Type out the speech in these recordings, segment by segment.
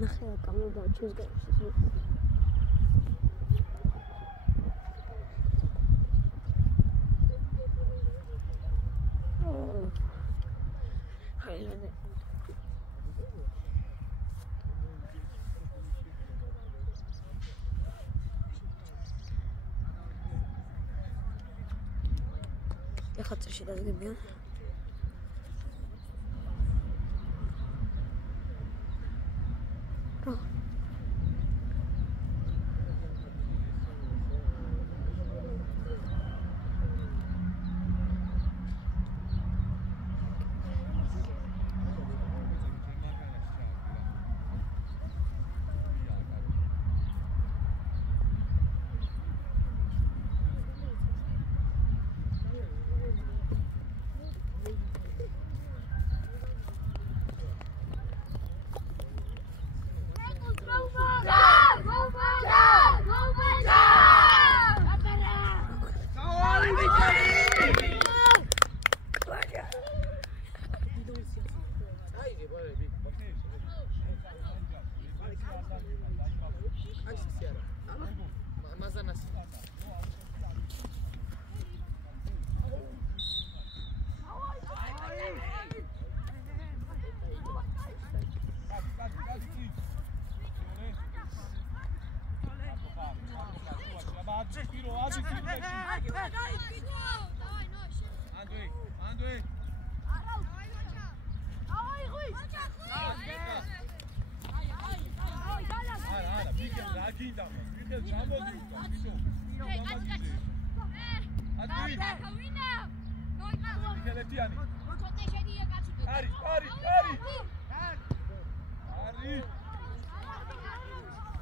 ნახე კამერა ჩუს გაიშ. خاطر شي لازم بيان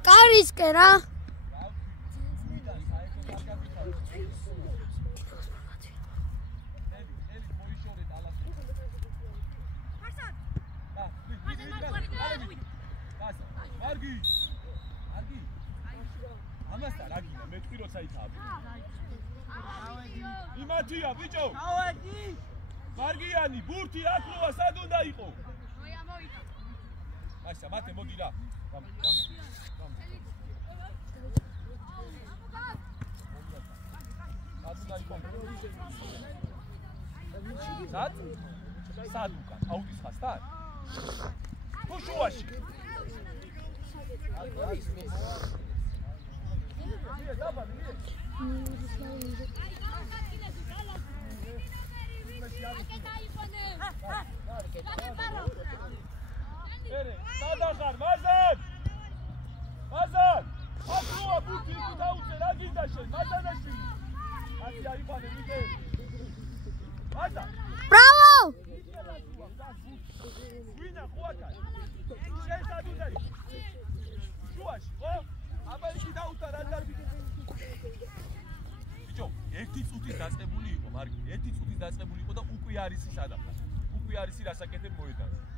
Kariskerā. იმათია ბიჭო. მარგიანი, ბურთი ახლოა, სად უნდა იყო? აისა, მათე მოდი რა. სად უკან? აუდის ხასთან? თუ შუაში. სადახარ, მაზან! მაზან! ახლოა ბურთი იქით აუწე, რა გინდა შენ? მაზანაშვილი! ათი აიფანე, მიხეილ! მაზან! ბრავო! ვინა ხუათარ? შენ სად უნდა იყო? შუაში, ხო? აბა იქი დაუთა რა დარბი? ბიჭო, ერთი წუთის დაწყებული იყო, მარგი, ერთი წუთის დაწყებული იყო და უკვე არის ის ადაფა. უკვე არის ის რასაკეთებ მოედანზე.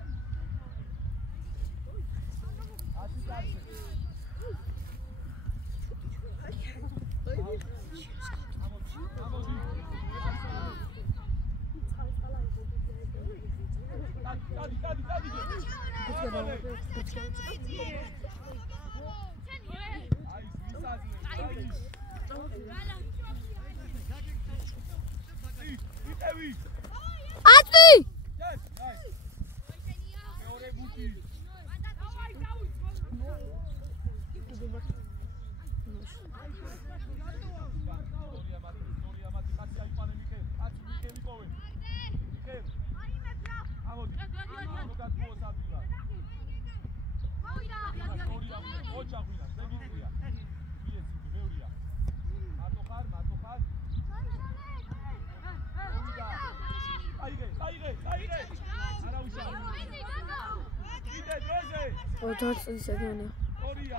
Ortaç izlediğini.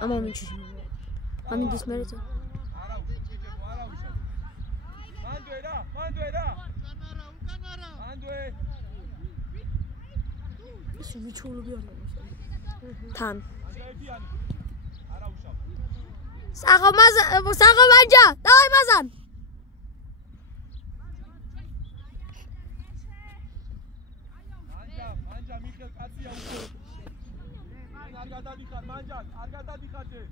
Ama onun için. Amin dismerete. Şimdi çoğulu bir adam. Tamam. Sakamaca. Давай Mazan. არ გადადიხარ მანჯან, არ გადადიხარ ჯერ.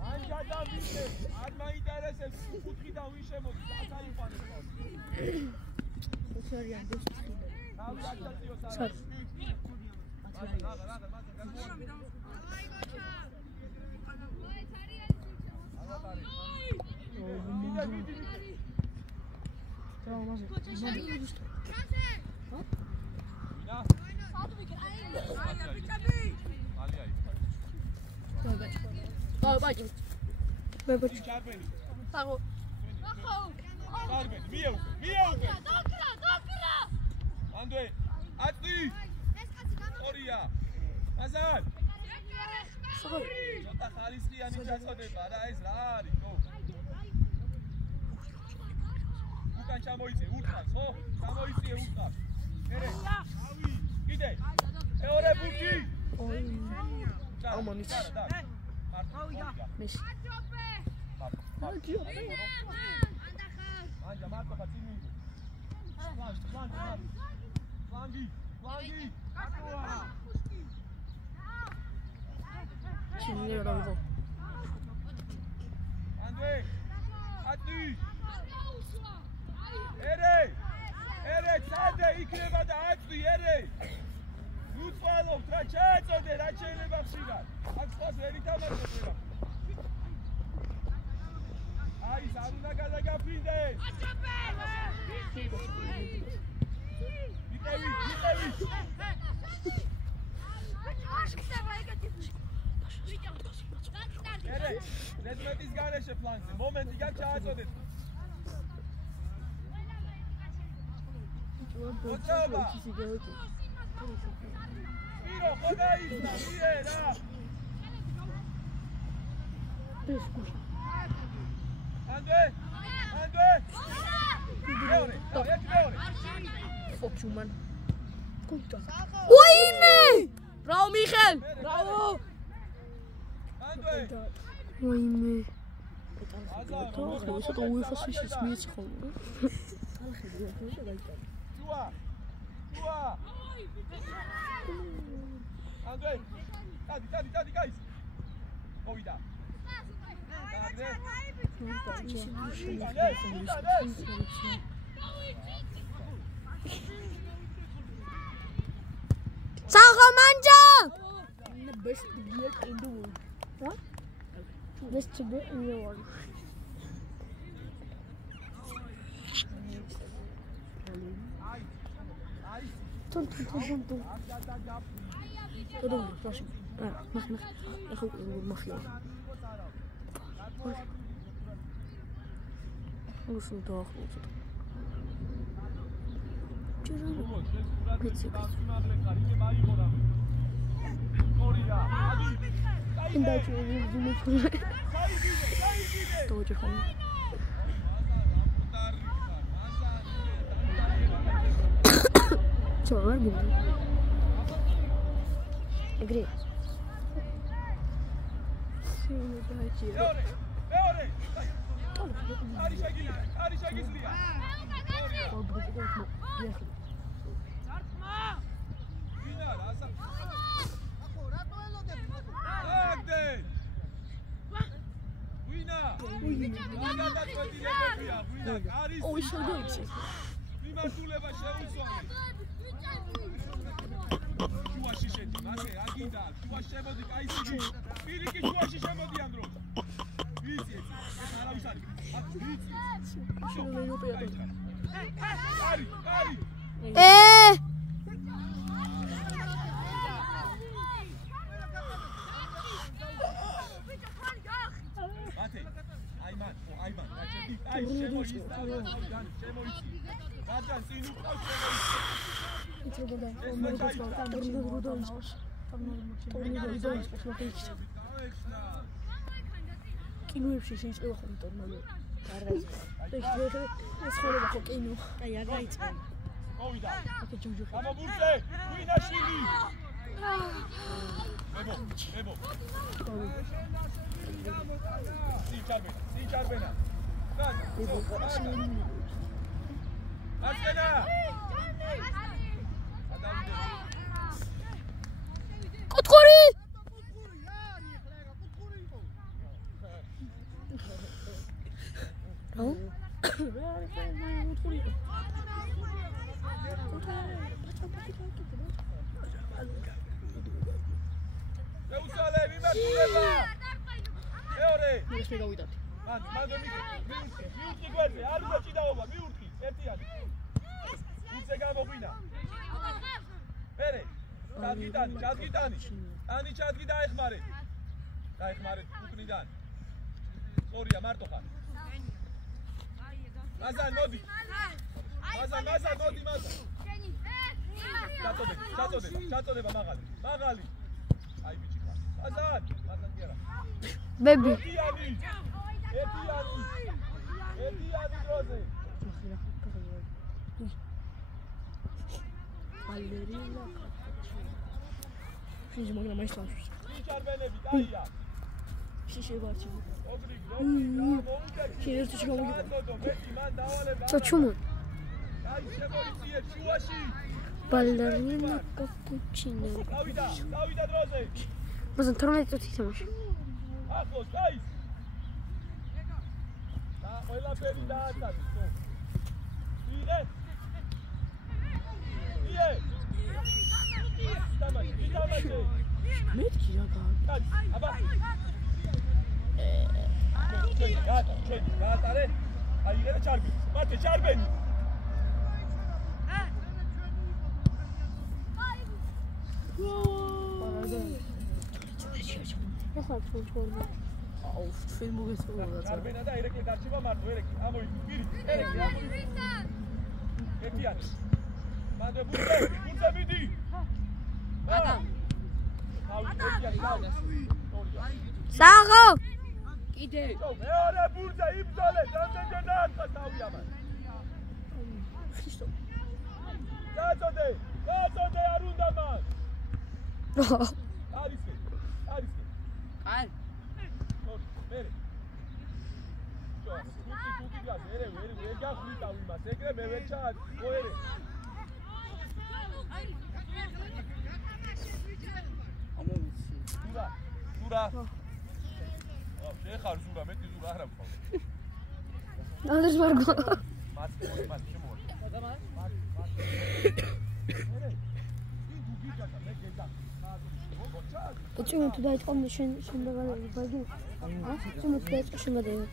მანჯადა მიხე, არ მაინტერესებს კუთხიდან ვინ შემოდის, აქ აიყვანებს. ხუთი არის თავი აკაციოს არა. სად? Andre, ati! Orija! Azar! Jota ხალისხიანი ჩაწოდება რა ეს რა არის, ხო? უკან ჩამოიწე, ურყავს, ხო? ჩამოიწე, ურყავს. ერე. კიდე. ეორე ბურთი. ამონის. მის. ანჯა მარტო ხაცინი. Flangi. Atoa. Şimdi bravo. Andre. Ati. Ere, sade იქნება და აწვი ere. უწყალობთ რა ჩააწოდე რა შეიძლება ხშირად. აქ სხვას ვერ ითამაშებს რა. აი, არ უნდა გადაგაფრინდეს. Იტევი. ere, ზედმეტის გარეშე ფლანგზე. მომენტი გაქვს ჩააწოდეთ. ოწობა. მირო, ხო დაიწყდა, მიე რა. Andre. მეორე. Fokçuman. Oime! Bravo Michael! Bravo! Andre. Oime. Azar. Isso da UEFA switches me it's home. Tua. Andre. Tadi guys. Ovida. Sagamanja! The best beer in the world. What? Best beer in the world. Don't. Mag je. Hoe is het toch? კინოებში შეიძლება ხომ ტორნადო. ეს ხოლმე ხო კინო. აი არ გაიწე. მოვიდა. აკე ჯუჯუ. გამაბურთე. ვინაშვილი. ებო. სიჭარბენა. მარცხენა კუთხური ეუსალე მიმართულება მეორე ეს მე გავიდათ. მან მიუტყი გვერდზე არ უნდა ჭიდაობა მიუტყი ერთიანი უცე გამოღვინა მერე ჩადგიტანი ანი ჩადგი დაეხმარეთ უკნიდან სწორია მარტო ხარ მაზან მოდი მაზან ჩაწოდება მაღალი აი ბიჭი ხარ მაზან კი არა ბები ერთიანი დროზე ბალერინა შეიძლება მაგნა მაინც ლაშოს ჩარბენები დაია შეგვაჩი ობრიგ შეიძლება შეგამოგიყო ჩოჩუმო აი შემოიწიე შუაში ბალერინა კაპუჩინო დავიდა დროზე მოზან 12 წუთი თამაში ახლოს გაის და ყველაფერი დააწადი იღე თამაში მეთქი რა აბა გაატარე აი იღე და ჩარბენი მათე ჩარბენი ახლა თორე აუ ჩვენ მოგეწოლა ჩარბენა და ერეკლე დარჩება მარტო ერეკლე ამოვიდი პირი ერეკლე ერთიანი მანდე ბურთე მიდი ატა საღო კიდე მეორე ბურთე იბრძოლე რამდენჯერ დაარტყა თავი ამან გაწოდე არ უნდა მას არის აი მერე თუკი გას ერე ვერ გახვიტავ იმას ეგრე მე ვერ ჩაადი ოერე ამოვიცი ზურა შეხარ ზურა მეტი ზურა არა მყავს ანდერს მარგო მათ შემოვა ეჭვი თუ დაიწყო შენ დაგალები ბაგი წუმ თუ დაიწყო შენ გადაიღო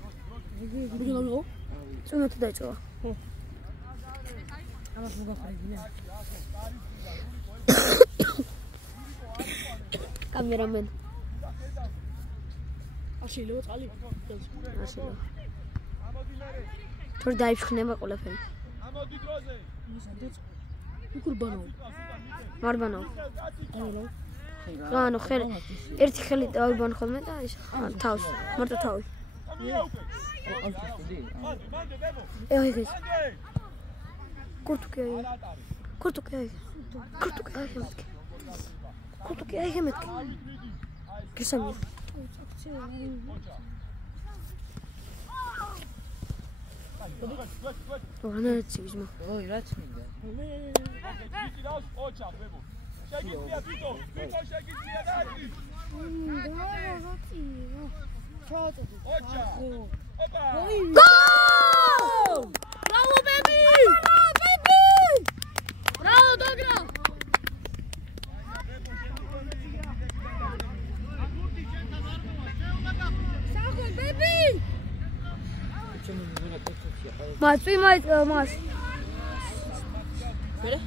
ბიგო წუმ თუ დაიწყო ამას მოგახარებინა კამერამენ შეიძლება წყალი ასე თორე დაიფხნება ყველაფერი ამოდი დროზე უკურბანო მარბანო ანუ ანუ ხელი ერთი ხელი დავიბან ხოლმე და ის თავს მარტო თავი ეს კურტუკი მეთქი გესამი რანაცი ვიზმა ოი რაც მინდა იცი რა ოჩა ბებო შეგიძლია თვითონ შეგიძლია გაიწი ოჩა ოპა ბრავო ბები ბრავო დოგრა სახო ბები ჩემი ზურა კეთილია მასვი მას ვერა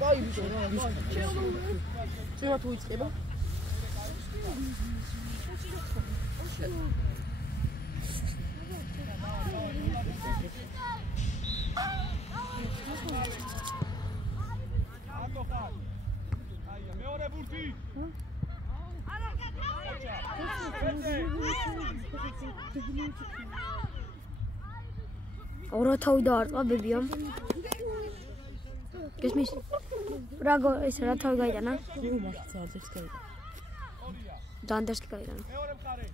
კაი ბიჭო რა თუ იწყება მეორე ბურთი ორა თავი დაარტყა ბებიამ გესმის რაგო ეს რა თავი გაიტანა ნუ მართლა არც გაიტანა დანდერსკი გაიტანა მეორე მხარე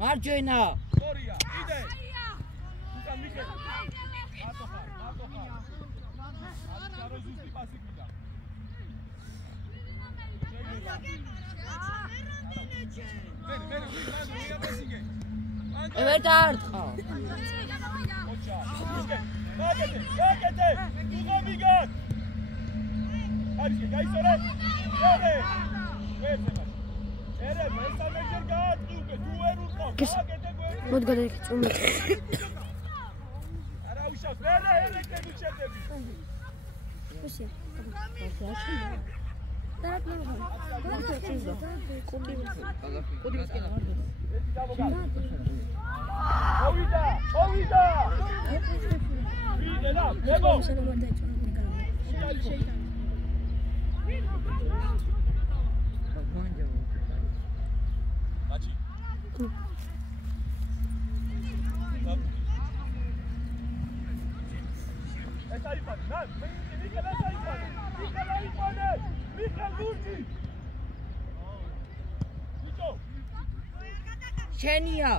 მარჯვენა ორია იდე უკან მიხე მარტო ხარ არა ზუსტი პასი გინდა ვერ დაარტყა ოჩა გაკეთე დუღა მიგან არის გაისორე ერე ვერცება ერე მესამეჯერ გაარტყი უკვე თუ ვერ ურყავ გაკეთე მოდი გადაიქეთ წუმეთ არა უშავს ვერა ელექტრები ჩერდები ხოსია დარაკ მოვიდა ვიდე რა ებო მაჩი ეს აიფანი ნა მიკა და აიფანი მიკა გურჯი ვიჭო შენია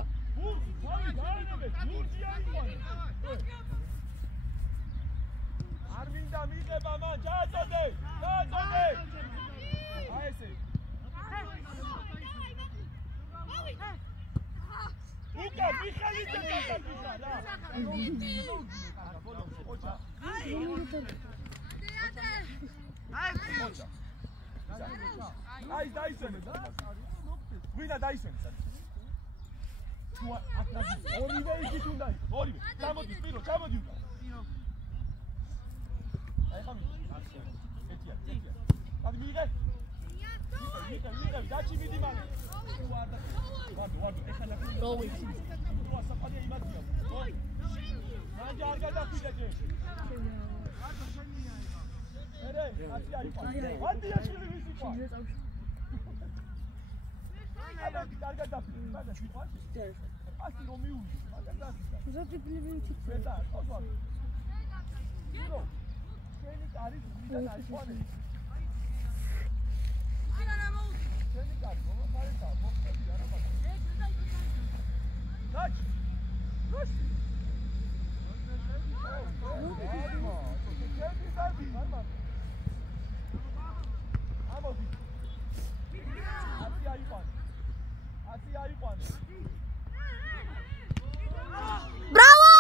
არ მინდა მიღება მან ჩაწოდე აი ესე უკა მიხელი დაგაკეთდა რა ოჩა აი დაისვენე ვინა დაისვენე თუ ორივე ისიც უნდა იყოს ორივე გამოდი სპირო გამოდი უკან აი ხამი ეტია ადი მიიღე მიღე დაჩი მიდი მალე ვარდო ეხლა როი თუ ასაფალია იმადია მანჯა არ გადახვიდე ვარდო შენია ერე აცი აიფა ვარდია შვილი ვისი ყვა არა არ გადახვიდე მაგა შვილი ასი რომ მიუვი მაგა დასა ზოგიერთი ვიჩი და ოსვა ნო შენი კარი ვიდა დაიყვანე შენი კარი მომხარეთ მოხდები არა მაგა დაჩ რუს Bravo!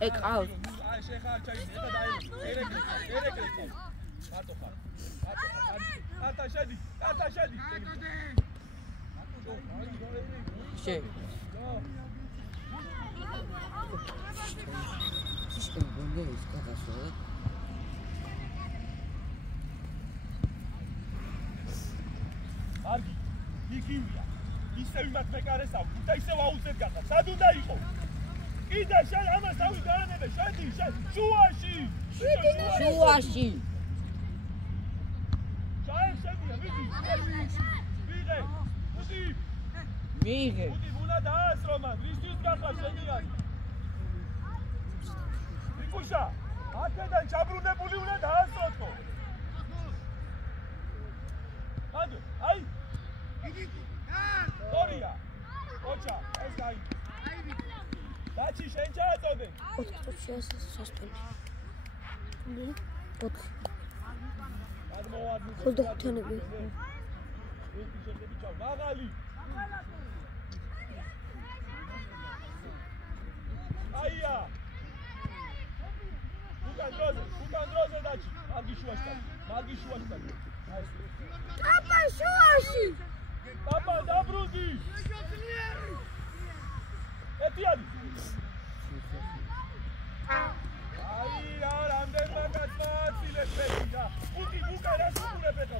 ეკავ შეხარ ჩაი და დაერეკრე მარტო ხარ Tata შედი. შე. სისტემ გონდეს გადასვლა. Argi, იგივია. ისევ იმათ მეკარეს აქვს, და ისევ აუზეთ გახარ. სად უნდა იყო? კიდე შენ ამას თავი გაანებე, შედი, შუაში. შუაში. შენ შემია, მიდი. მიიღე. მოდი, უნდა დაასრო მან, ვისთვის გახარ შენიან. მიკუშა, აქედან ჩაბრუნებული უნდა დაასროთო. Άντო, აი. Ტორია. ოჩა, ეს აი. დაჩი შენ ჩააწოდე. 4 სასტუმი. ნუ 4. გადმოვარდი. ხუთი. ერთი შედეგი ჩავ. მაღალი. აია. უკან დროზე დაჩი. მაგი შუაში. Papa, შუაში. Papa, დაბრუნდი. ეტიანი. აი, რა რამდენმა კაცმა აცილეს ფეხი რა. ხუთი ვუკა რა სუყურებ ეხა.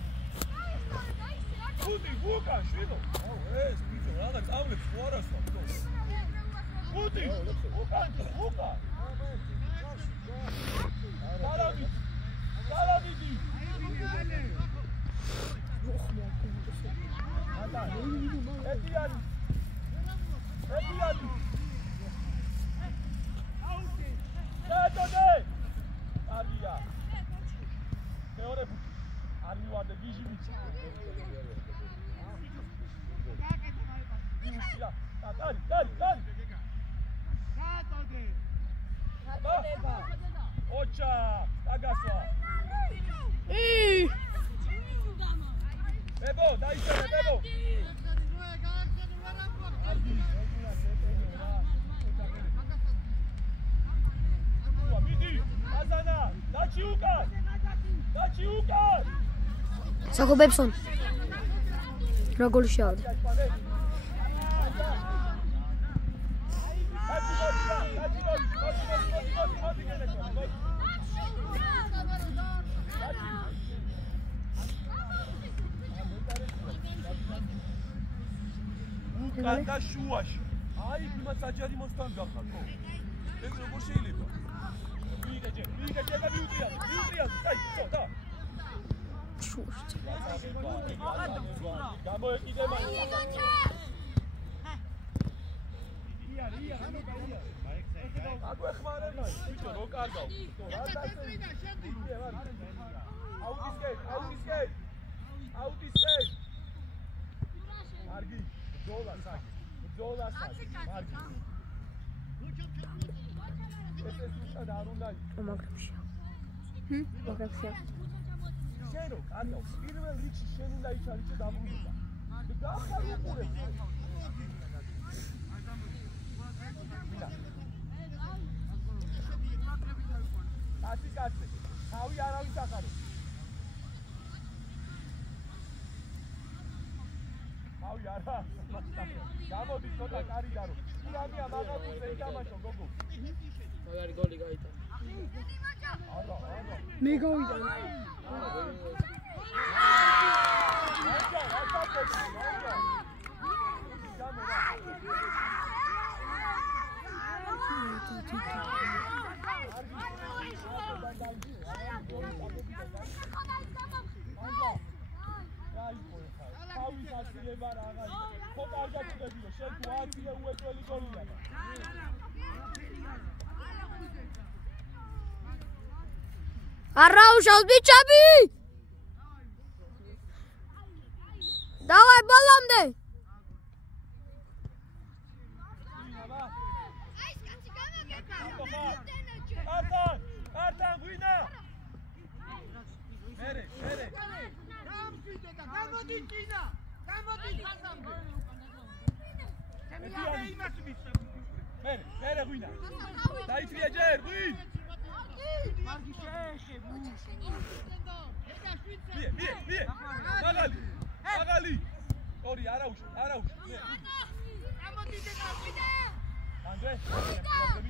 ხუთი ვუკა შვიდო. აუ, ეს ბიჭო რაღაც წავლებს ხო არასვა. ხუთი ვუკა. სალამიდი. ეტიანი. დადოდე. არია. მეორე ფუტი. არ მივარდე გიჟივიცი. კარი. დადოდება. ოჩა, დაგასვა. ბებო, დაიწერე ბებო. მიდი, აზანა, დაჩი უკან. Sako Bebson. რა გოლი შეავდა. უკან და შუაში. აი, იმას აჯარი მოსთან გახარ, ხო? ეს როგორ შეიძლება? მიიღე და მიუტრია. აი, ცოტა. შუაში. გამოეკიდე მან. აგვეხმარება, ბიჭო, რო კარგავ. აუტისკეთ. მარგი, ბრძოლა საგი. მარგი. ეს უშად არ უნდა იყოს. მაგრებში. მაგრებში. შენო, კარგავ, პირველ რიგში შენ უნდა იცავი დაბრუნება. გახარ უყურებ. კაცი, თავი არავის ახარო. თავი არა. გამოდი ცოტა კარი დარო. ირამია მაგალითად ეთამაშო გოგო. მაგარი გოლი გაიტანა. არა. მე გავიტანე. Arrauşal biçabi. Давай баламde. Artan Guina. Mere. Mere Guina. Daitrija jer, Guin. Bije. მაგალი ორი არაუშ ანდრე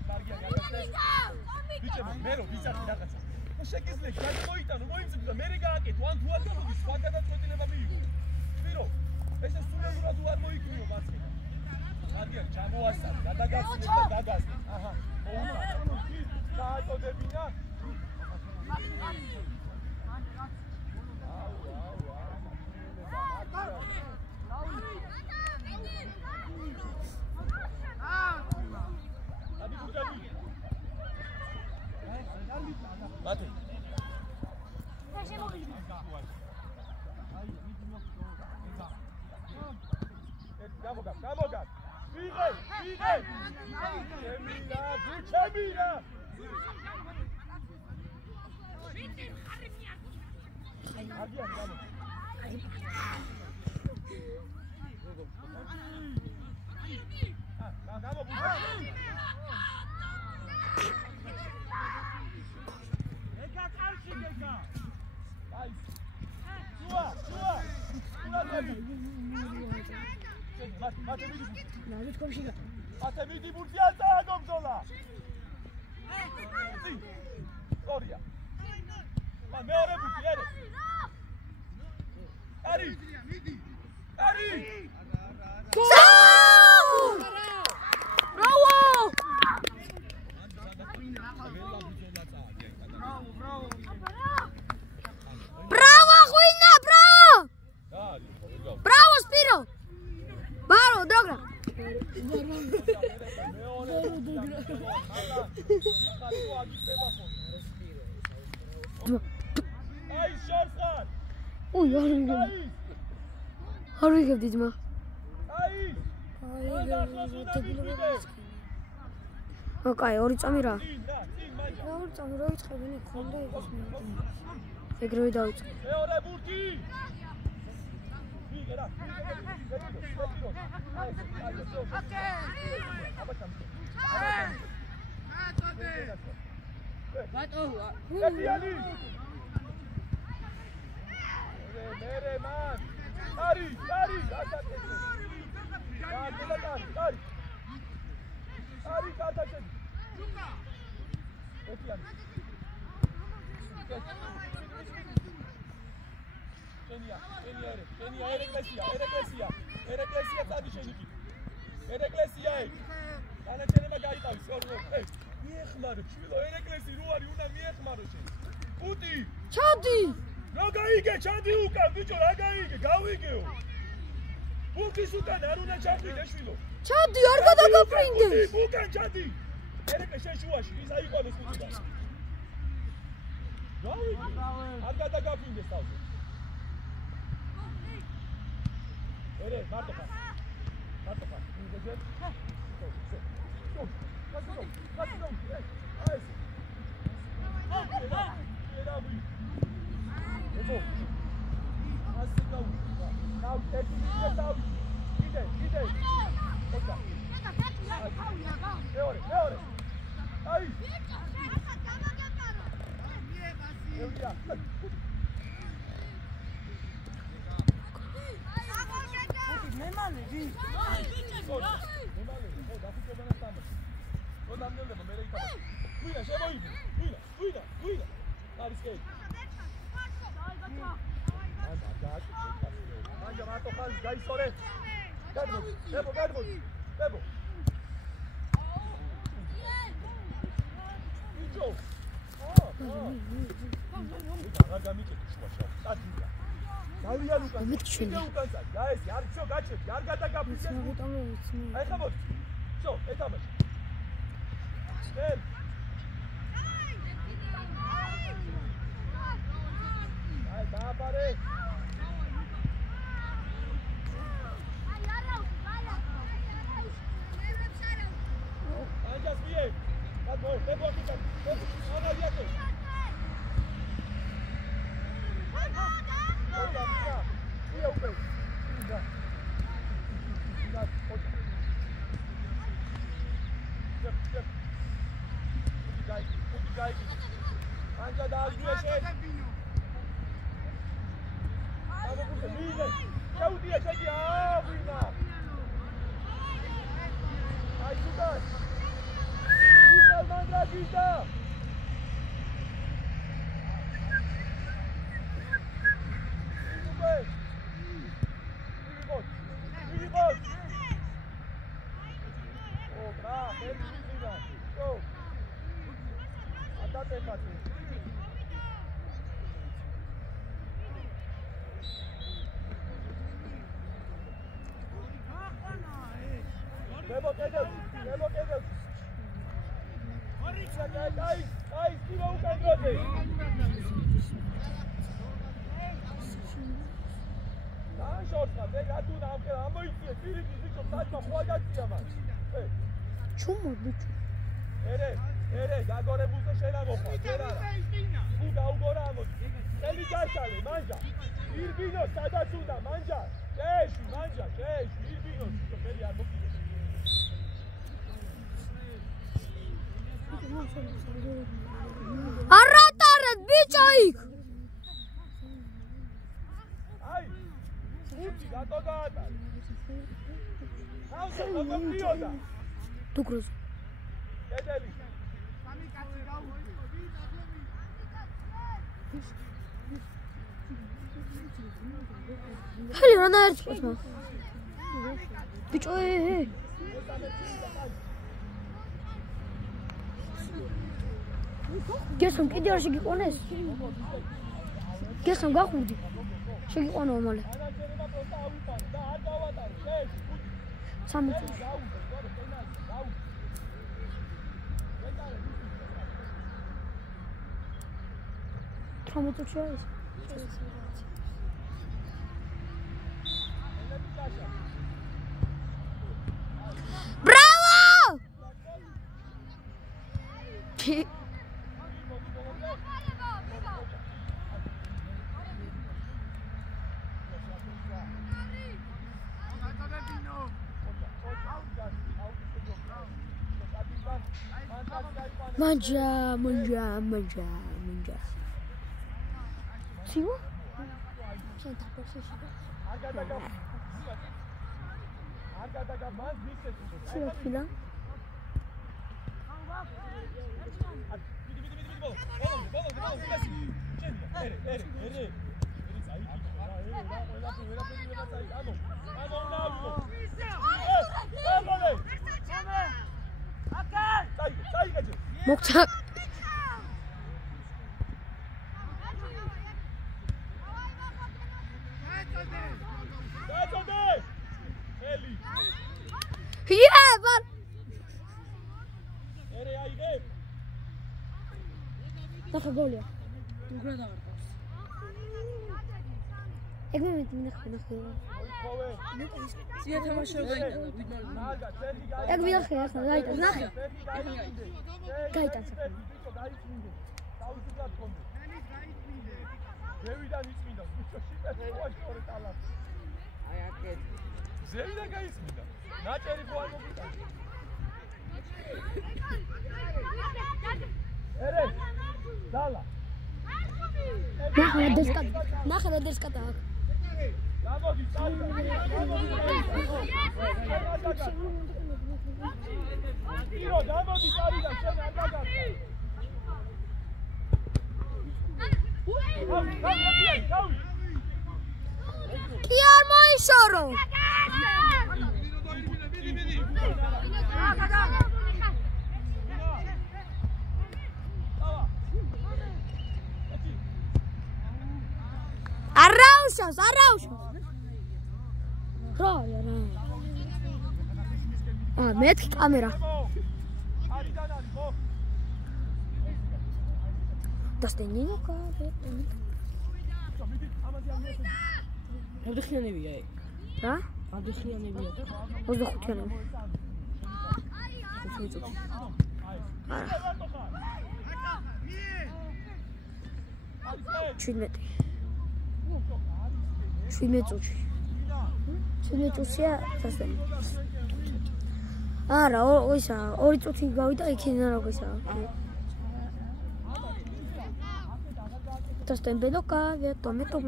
მარგია ბიჭებო მე რო ვიზახი რაღაცა შეგიძლია გადმოიტანო მოიწევ და მე გააკეთო ან თუ არ გამოდის სხვა გადაწყვეტილება მიიღო ვირო ესე სულელურად უარ მოიქნიო მასკენა მაგია ჩამოასწარ გადაგაცნე და დაგასწრე აჰა მოუნა გააწოდებინა Mate. Come on, Mate midi burtiata gomzola. Gloria. Ma me ore butiere. Ari. Ari. Bravo! Bravo, Juina, bravo! Bravo, Spiro! Bravo, Dogra! Ai, Shorfan! Ui, არ ვიგებდი ძმა. Ai! ოკაი, ორი წამი რა. Ra, ორი წამი რა იწყებინი ხონდა იყოს მე. ეგრევე დავიწყე. მეორე ბურთი! ვიგე რა. Etiani! Mere man! Ari! Ari! Ari kardeşim! Etiani! Kenya, Ereklesia tadişeniki. Ereklesia ey. Ana çeneme gaitavis, orvo. Ey, მიეხმარო, შვილო, ერეკლესი რო არის, უნდა მიეხმარო შენ. უტი! ჩადი! რა გაიგე, ჩადი უკან, ბიჭო, რა გაიგე, გავიგეო. ბურთის უკან არ უნდა ჩახვიდე, შვილო. ჩადი, არ გადაგაფრინდეს. უკან ჩადი. ერეკლე შენ შუაში, ის აიყვანოს ბურთიდან. გავიგე. არ გადაგაფრინდეს თავზე. ერე, მარტო ხარ. მიგეჯერ. Чумо бич. ერე, გაგორებულზე შენ ამოხვალ, ვერ არა. თუ გაუგორა ამოდი. წელი გაშალე, მანჯა. ირბინო, სადაც უნდა, მანჯა. შეეში, მანჯა, შეეში, ირბინო, შენ არ მოგიდე. Arratare, bicho იქ. აი. უჩი გატოდაატა. აუზო, მოგიოდა. თუ კრუზ. კედელი. ჰელი რა დაერწყოს მა. ბიჭო გესამ კიდე არ შეგიყვანეს? გესამ გახურდი. შეგიყვანო მალე. სამი წუთი. Come to choice. Bravo! Mangia. Sigo? Senta por si. Sigo fila. 먹자. Yeah, but Dacha golia. Jak mamy tym na chwilę? Jak widać jasno, gajta, znachy. Gajta. ზევიდან გაისმინდა. ნაჭერი ხო არ მოგიტანა. ერე, დალა. ნახე რა დესკატა. გამოდი, წაიდა. ირო, გამოდი, წავიდა, შენ არ დაგახსნა. გავი. Კი არ მოიშორო. Arrausas. რა. მეთქი კამერა. დასტენინო კაბე. ამდეხიანებია ეგ. რა? ამდეხიანებია. 25-იანები. ხუთი წუთი. არა. 17 წუთი. 17 წუთია დასტენი. არა, ისა 2 წუთი გავიდა იქიდან როგორია. დასტენ ბელოკა, ვეტომეტო.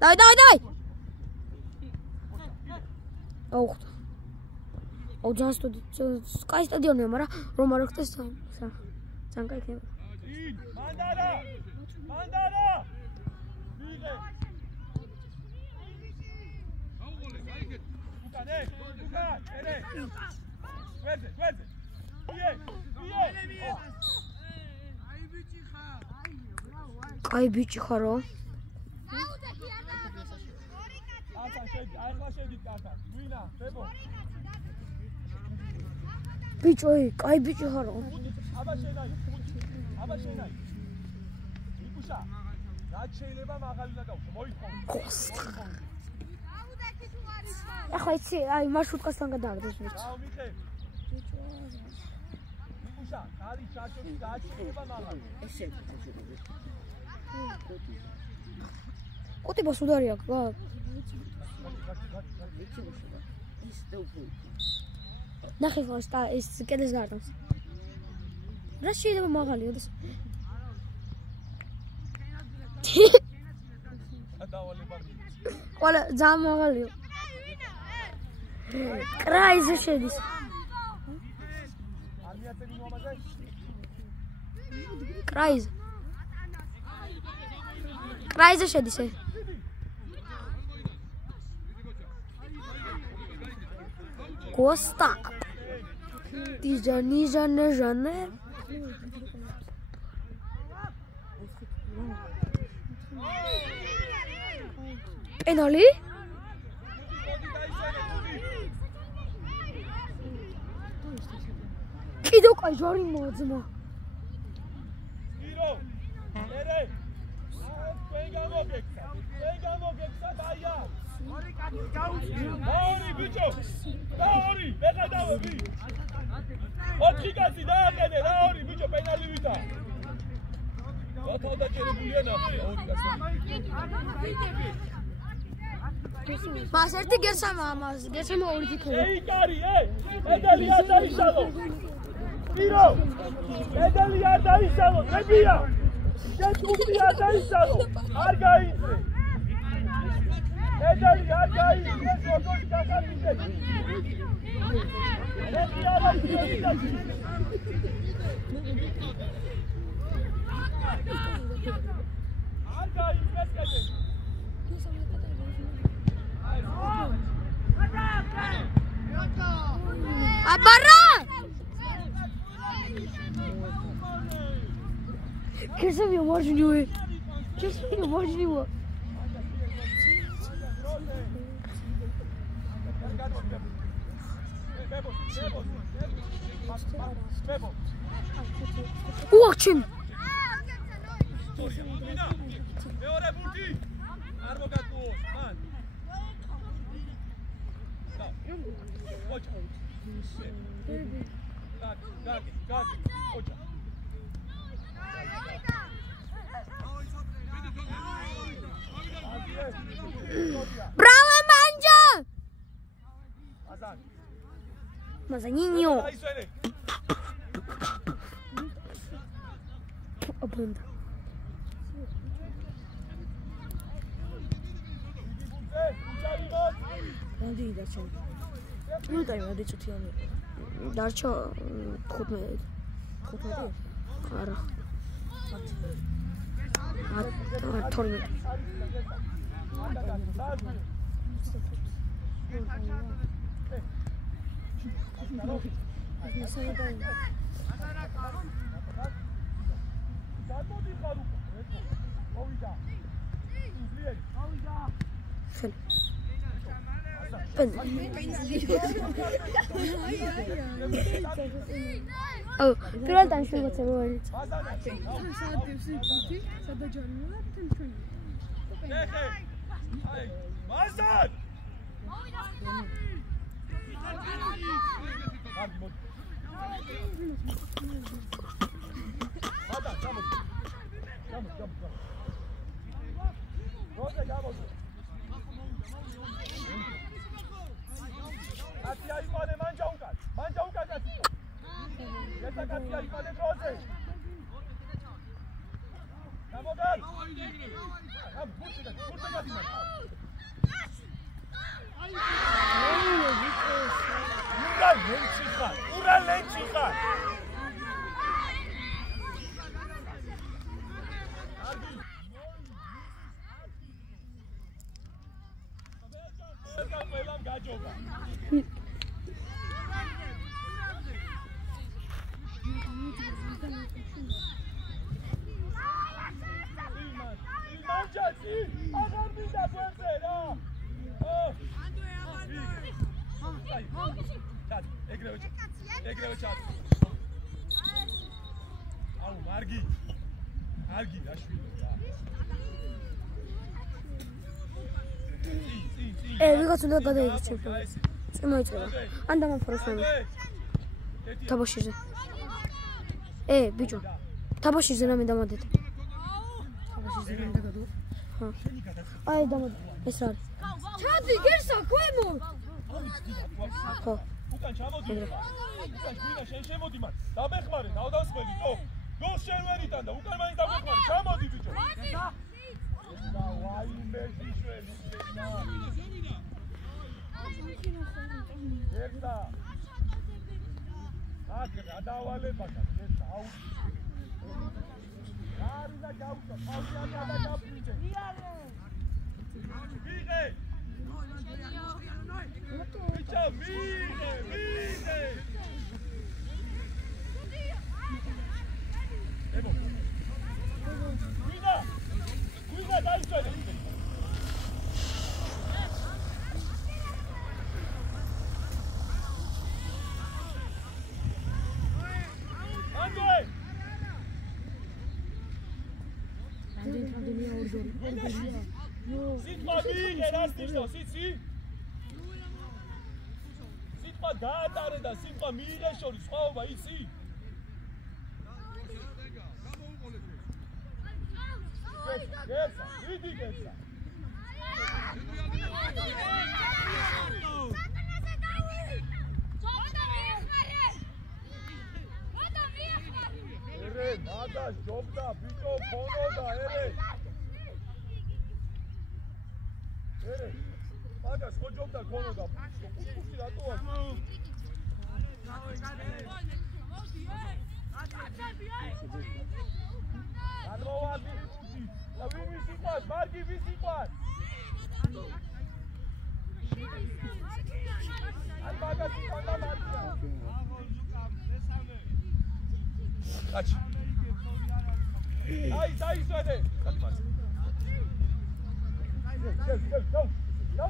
Давай! აუხდა. აუ ძალიან კაი სტადიონია, მაგრამ რომ არ ხდეს ძალიან კაი იქნება. მანდარა! მანდარა! ვიღე! უკანე! უკან! ერე! გვერდზე, გვერდზე! ვიე! ვიე! კაი ბიჭი ხარო? ახლა შედით კარგად. ვინა? ბებო. ბიჭო, კაი ბიჭი ხარო? აბა შენაი. აბა შენაი. იკუშა. რაც შეიძლება მაღალი უნდა გავხო. მოიხო. ახლა იცი, აი მარშრუტკასთან გადააგდეს ბიჭი. რაო მიხე. იკუშა, ხარი შაშოთი რაც შეიძლება მაღალი. ესე. კოტიბას უდარი აქვს, გა. ნახე ხო ეს კედეს გარტავს. რა შეიძლება მაღალი ოდეს? ყველა ძალიან მაღალია. კრაიზე შედის. კრაიზე. კრაიზე შედის. Costa. Tijani. Penali? კიდევ კაი ჯარი მოაძმა. ირო. ერე. თქვენ გამოგექცა დაია. ორი კაცი გაუჩი. ორი ბიჭო. და ორი, მეკადავები. 4 კაცი დააყენე, რა ორი ბიჭო პენალი ვიდა. გათავდაჭერებულია ნახე, ორი კაცი. მას ერთი გერსამა ამას, გერსამა ორი თითქოს. ეიკარი, პედალი არ დაიშალო. ირო. პედალი არ დაიშალო, დებია. შეთუბი არ დაიშალო. არ გაიწე. პედალი არ გაიწე, როგორ გახარდიდე. Abara! Qu'est-ce que moi je jouais? Qu'est-ce que moi je jouais? Watching. მეორე ბურთი. არ მოგატყუოს, მან. ოჩა. გაგი, ოჩა. Bravo Manja! Azan. Mazaninho. Aisene. Abunda. Randy darcho. Nu dai, Randy çutiyani. Darcho 15. 15? Ara. 12. Oh, პირველ ტანში მოცემული. Mazan! დაჯობა. Manchasi, აღარ მინდა გვერდზე რა. ეგრევე ჩად. აუ მარგი რაშვილი რა. ვიღაც უნდა გადაიღოს ჩემს. წმოიწევა. ან დამაფროს მე. თაბოშიზე. ბიჭო. თაბოშიზე რამე დამოდეთ. თაბოშიზე რამე გადადო. ხო. აი დამოდე. ეს არის. ჩადი გერსა ქვემო. ხო. უკან ჩამოდი. უკან გვინა შენ შემოდი მან. დაბეხმარე, დავდასმელი, თო. გოლს შენ ვერ იტანდა, უკან მაინც დაბეხმარე. ჩამოდი ბიჭო. და ვაიმე ჟიშველი. ერთა. აკრა გადავალებადა, ერთა აუ. არინა გავუწო, ფავშიანა და გაფრინჯე. ვიღე. ბიჭო, ვიღე. ებო. ვიღა დაიწყე. Sitma vige rastisto, sitsi. Sitma gaatare da sitma mige shori, svaova isi. Gersa, vidi gersa. Ere, nada, jobda, bicho, ponoda, ere. ere, მაგას ხო ჯობდა ქონოდა. კუჩი რატოა? გადმოვადი. და ვინ ვისიყავს? მარგი ვისიყავს? ან მაგას იქნება მარგია. კაჩი. აი, დაისვენე. Go.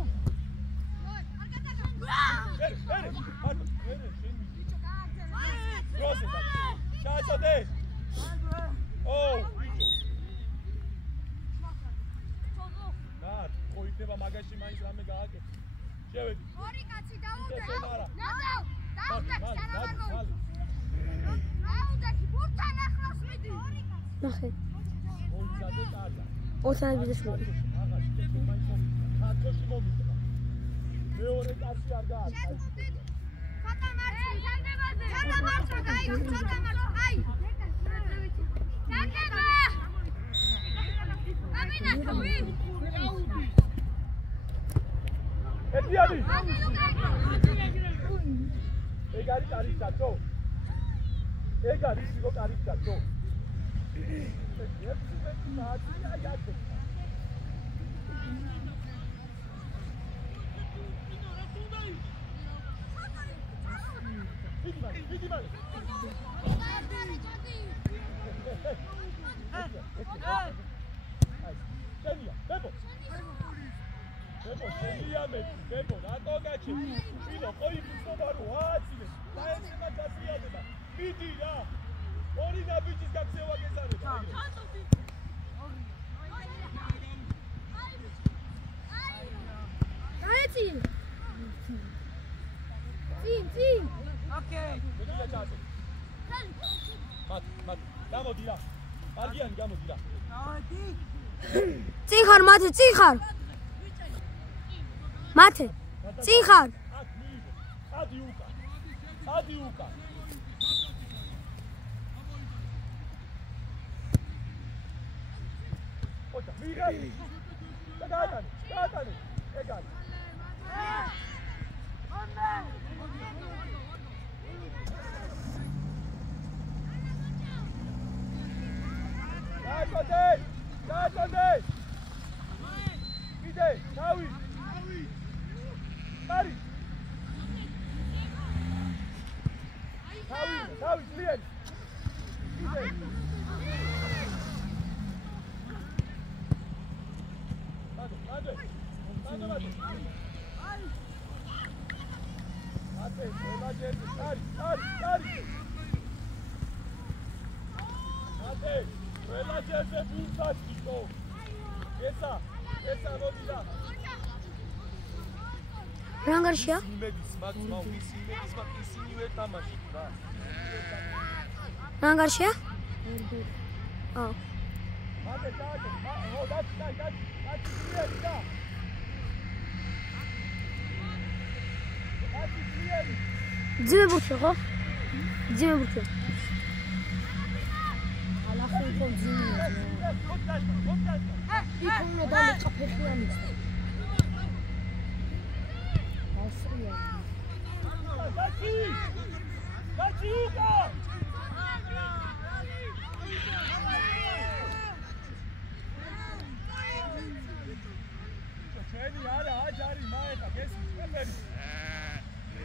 მეორე კაცი არ გააკეთე. ცოტა მარცხი, ცოტა მარცხი გაიგო, ცოტა მარცხი. აი. დაგება. ამინა, ვინ? ეთიანი. ეგ არის კარისკაცო. ეგ არის სიგო კარისკაცო. ეს საათია იაკე. Vidi male. Senia, Bebo. Bebo, Senia me, Bebo, rato gachi. Vino, qoi pistobaru, atsile. Daetsema gatriadeba. Vidi ra. Orina bichis gaksewa gesareba. Daetsi. Tin. Okay. Mat. Gamodira. Margian gamodira. Cinxar, mate, cinxar. Mate. Cinxar. Adiuka. Ocha, mira. Gatani. Egal. Gade! Ide, Nawi! Mari! მათე, ყველა ჯერზე, კარი. მათე, ყველა ჯერზე ბურთად იყო. ესა, მოდი და. რანგარშია? იმედის მაგმა, ისინი ვერ თამაშობ რა. რანგარშია? აუ. მათე, დაჭი, და. ძიმე ბურთი ხო? ძიმე ბურთი. ალახი ხო ძიმია. იქ უნდა დამეწყა ფეხიანიც. ასრია. დაჭი უკა. ჩვენი არა აჯარი მაეთა გესმის პეპერი.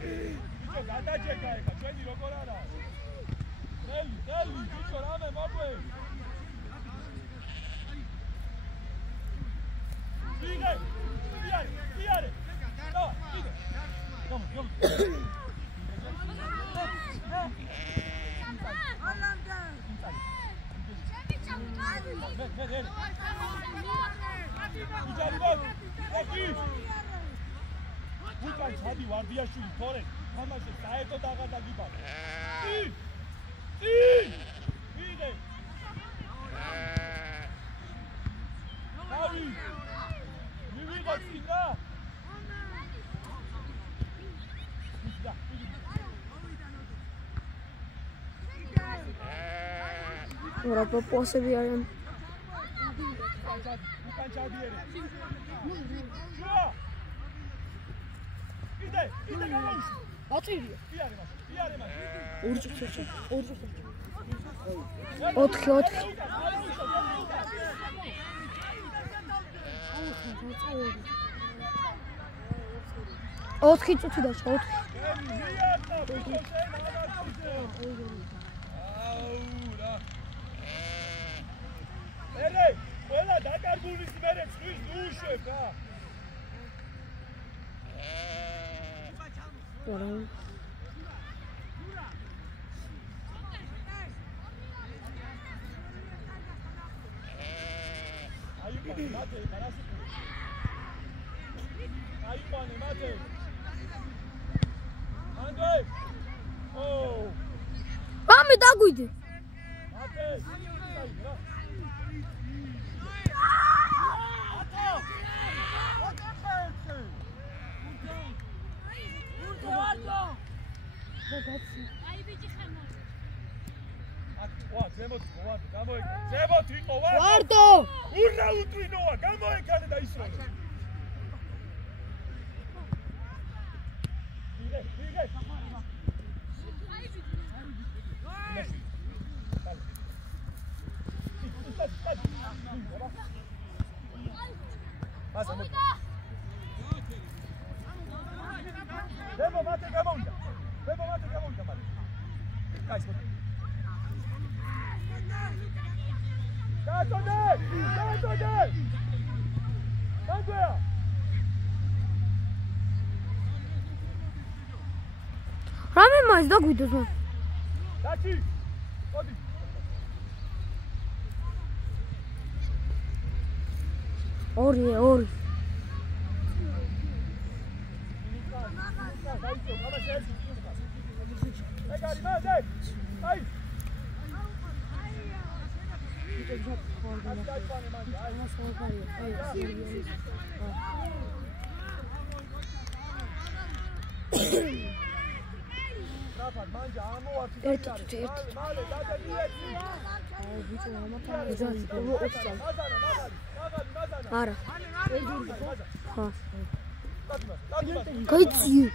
ბიჭო გადაჭეკა ეხა ჩვენი როგორ არაა? ხელი ბიჭო რამე მოგვე. იარე. Come. უკან ჩადი ვარდიაშვილი თორე თამაშე საერთოდ აღარ დაგიბარო. ვიდე. დავი. მივიღო წინა. ora პოპოსები არიან. უკან ჩადიერე. შუა. იდე გამოიშვი. აწირია. იარე მას. ორი წუთი. 4 წუთი დაშა 4. ელე, ყველა დაკარგულის მერე წვის დუშვებ რა. აიყვანე მათე. ანდრე. რამე დაგვიდე. მათე. ზემოთ იყო ვარდო! უნდა უთვინოა, გამოეკანე და ისროლე. ვიგე. ზემო მათე გამოვიდა. მალე. გაის მოდი. Datode! Dangoya! რამე მას დაგვიდოს მან. Dachi! Odi! ორი. Ai! არა. გაიცი.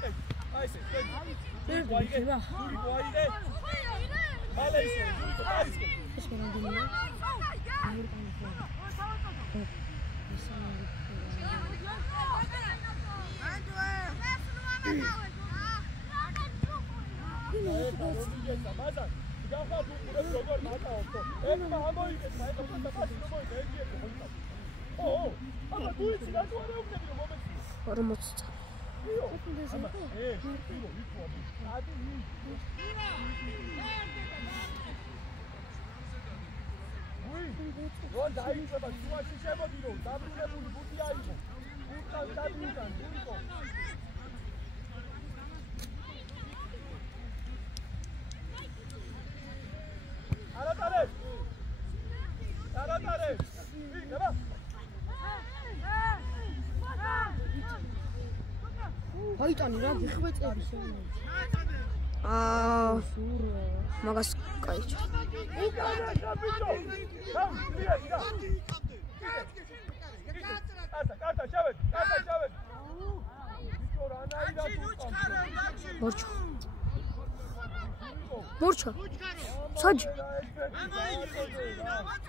აიტანი რა გიხვეწები შენ. მაგას კაიჭა. მორჩა. საჯ.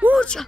მორჩა.